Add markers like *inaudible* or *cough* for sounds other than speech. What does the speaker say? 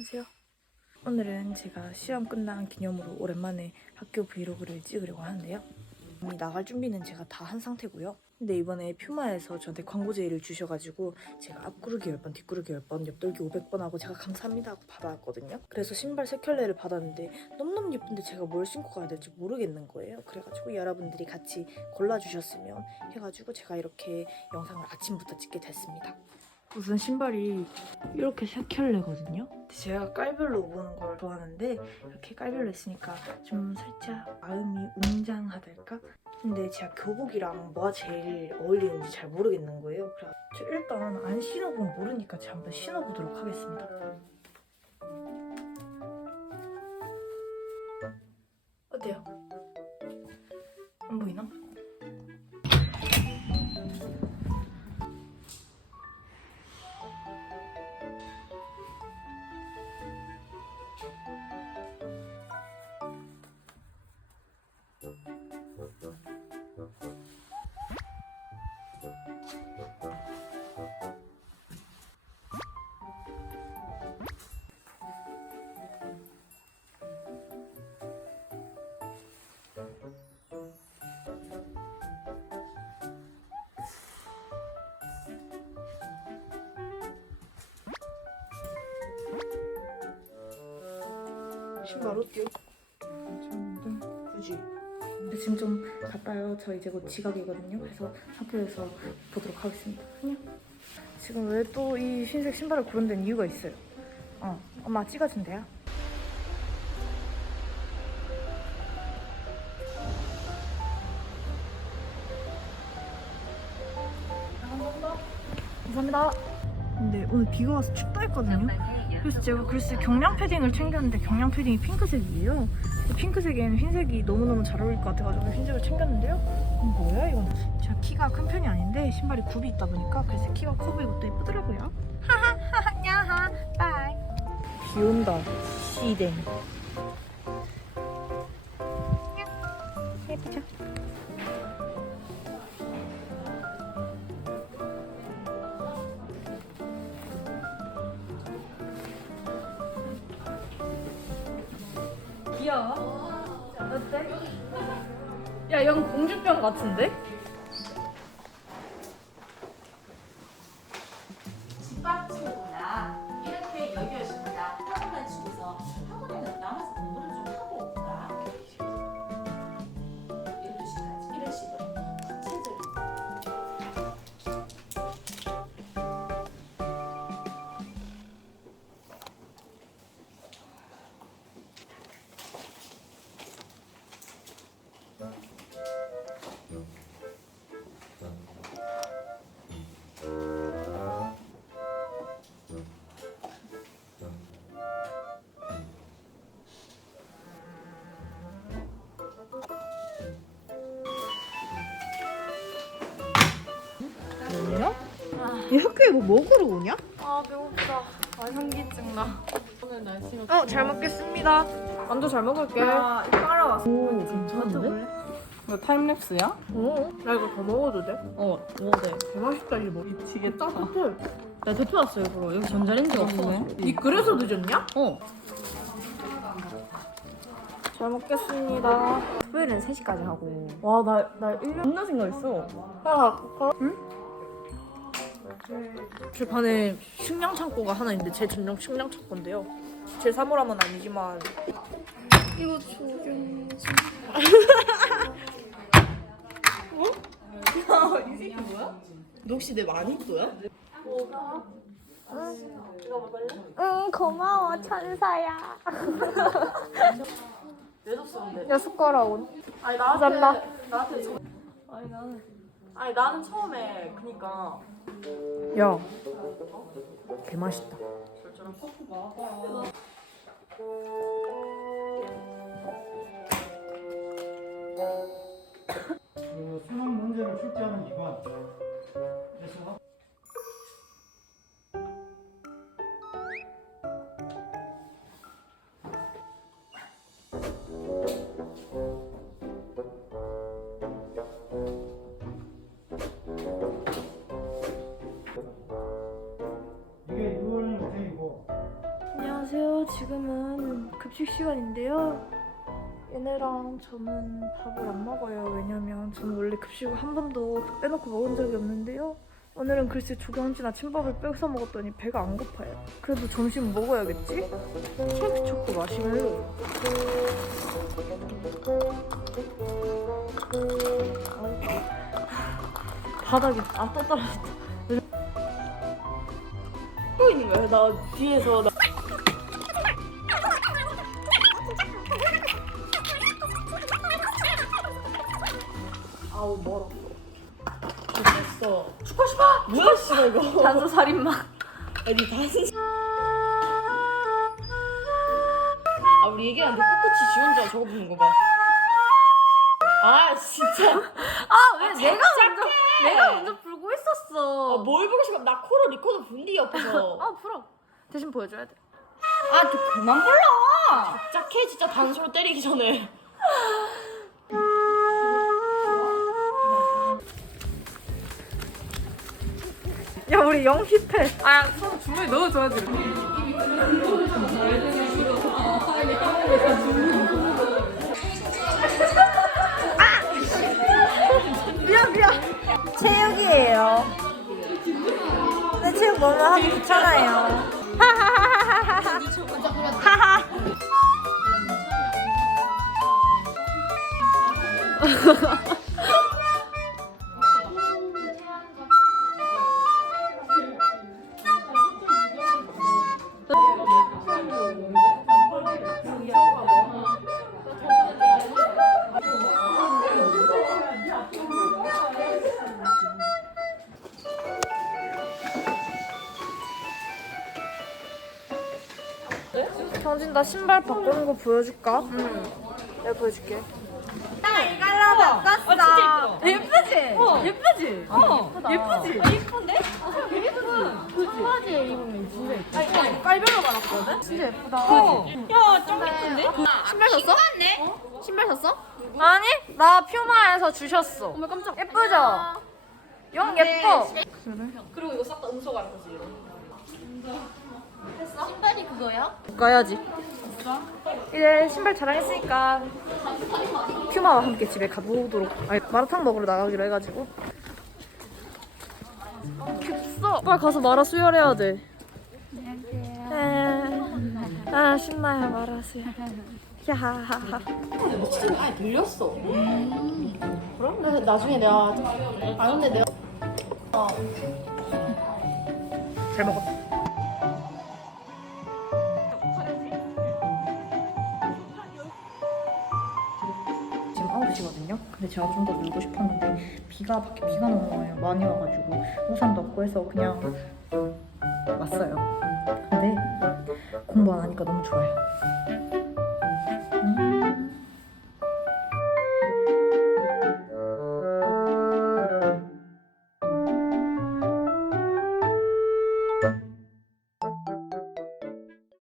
안녕하세요. 오늘은 제가 시험 끝난 기념으로 오랜만에 학교 브이로그를 찍으려고 하는데요. 나갈 준비는 제가 다 한 상태고요. 근데 이번에 퓨마에서 저한테 광고 제의를 주셔가지고 제가 앞구르기 10번, 뒷구르기 10번, 옆돌기 500번 하고 제가 감사합니다 하고 받아왔거든요. 그래서 신발 3켤레를 받았는데 너무너무 예쁜데 제가 뭘 신고 가야 될지 모르겠는 거예요. 그래가지고 여러분들이 같이 골라주셨으면 해가지고 제가 이렇게 영상을 아침부터 찍게 됐습니다. 우선 신발이 이렇게 세 켤레거든요. 제가 깔별로 모으는 걸 좋아하는데 이렇게 깔별로 했으니까 좀 살짝 마음이 웅장하달까? 근데 제가 교복이랑 뭐가 제일 어울리는지 잘 모르겠는 거예요. 그래서 저 일단 안 신어보면 모르니까 제가 한번 신어보도록 하겠습니다. 어때요? 신발 어때요? 괜찮은데? 굳이 근데 지금 좀 바빠요. 저 이제 곧 지각이거든요. 그래서 학교에서 보도록 하겠습니다. 안녕. 지금 왜 또 이 흰색 신발을 고른 데는 이유가 있어요. 어, 엄마 찍어준대요. 감사합니다. 근데 오늘 비가 와서 춥다 했거든요. 그래서 제가 글쎄 경량 패딩을 챙겼는데 경량 패딩이 핑크색이에요. 핑크색에는 흰색이 너무너무 잘 어울릴 것 같아가지고 흰색을 챙겼는데요. 이건 뭐야 이건? 제가 키가 큰 편이 아닌데 신발이 굽이 있다 보니까 그래서 키가 커 보이고 또 예쁘더라고요. 하하하하 야하 바이. 비 온다. 시댕. 귀여워. 어때? 야, 이건 공주병 같은데? 이 학교에 뭐 먹으러 오냐? 아 배고프다. 아 현기증 나. 오늘 날씨가 어, 잘 먹겠습니다. 완전 잘 먹을게. 야, 이거 따라왔어. 오 괜찮은데? 이거 타임랩스야? 어? 나 이거 더 먹어도 돼? 어 먹어도 돼. 개맛있다, 이거. 미치겠다. 따뜻해. 나 대표 왔어 일부러. 여기 전자레인지가 없어. 니 그래서 늦었냐? 어. 잘 먹겠습니다. 토요일은 3시까지 하고. 와, 나, 나 1년. 겁나 생각했어. 야, 응? 제 반에 식량 창고가 하나 있는데 제 전용 식량 창고인데요. 제 사물함은 아니지만 이거 조경 어? 야, 이 새끼 뭐야? 너 혹시 내 마니또야? 응 고마워 천사야 내. 야 숟가락 온 아니 나한테 감사합니다. 나한테 저... 아니 나는 아니 나는 처음에 그니까 야 개맛있다. 시간인데요. 얘네랑 저는 밥을 안 먹어요. 왜냐면 저는 원래 급식을 한 번도 빼놓고 먹은 적이 없는데요. 오늘은 글쎄 조경진 아침밥을 뺏어 먹었더니 배가 안 고파요. 그래도 점심 먹어야겠지? 케이크 초코 마시멜로. 바닥에 안 떠떨어졌다. 또 있는 거야. 나 뒤에서 나 아우 멀어. 됐어. 축하 싶어. 뭐야 씨발 이거. 단소 살인마. 아니 단소. 아 우리 얘기하는데 꿋꿋이 지 혼자 저거 부는 거 봐. 아 진짜. 아 왜 내가 먼저 내가 먼저 불고 있었어. 아, 뭘 보고 싶어? 나 코로 리코더 분디 옆에서. 아 불어. 대신 보여줘야 돼. 아좀 그만 불러. 짝해 진짜 단소로 때리기 전에. 야 우리 영 힙해. 아 손 주머니 넣어줘야지 이렇게. 미안 미안. 체육이에요. 근데 체육 너무 하기 귀찮아요. 하하. *laughs* 정진 나 신발 바꾸는 거 보여줄까? 응. 내가 보여줄게. 나 이걸로 바꿨어. 예쁘지? 예쁘지? 어. 예쁘지? 아, 예쁜데? 청바지에 입으면 진짜 예쁘다. 아니, 깔별로 말았거든? 진짜 예쁘다. 야, 좀 예쁜데? 신발 샀어? 신발 샀어? 아니, 나 퓨마에서 주셨어. 어머 깜짝. 예쁘죠? 영 예뻐. 그리고 이거 싹 다 음소가는 거지. 신발이 그거야? 가야지. 이제 신발 자랑했으니까 퓨마와 함께 집에 가보도록. 아니 마라탕 먹으러 나가기로 해가지고. 급어. 빨리 가서 마라 수혈해야 돼. 안녕하세요. 아 신나요 마라 수혈. 야하하하. 미친 아예 들렸어. 그럼? 근데 나중에 내가 아 근데 내가 잘 먹었다. 9시거든요. 근데 제가 좀 더 놀고 싶었는데 비가 밖에 비가 너무 와요. 많이 와가지고 우산도 없고 해서 그냥 왔어요. 근데 공부 안 하니까 너무 좋아요.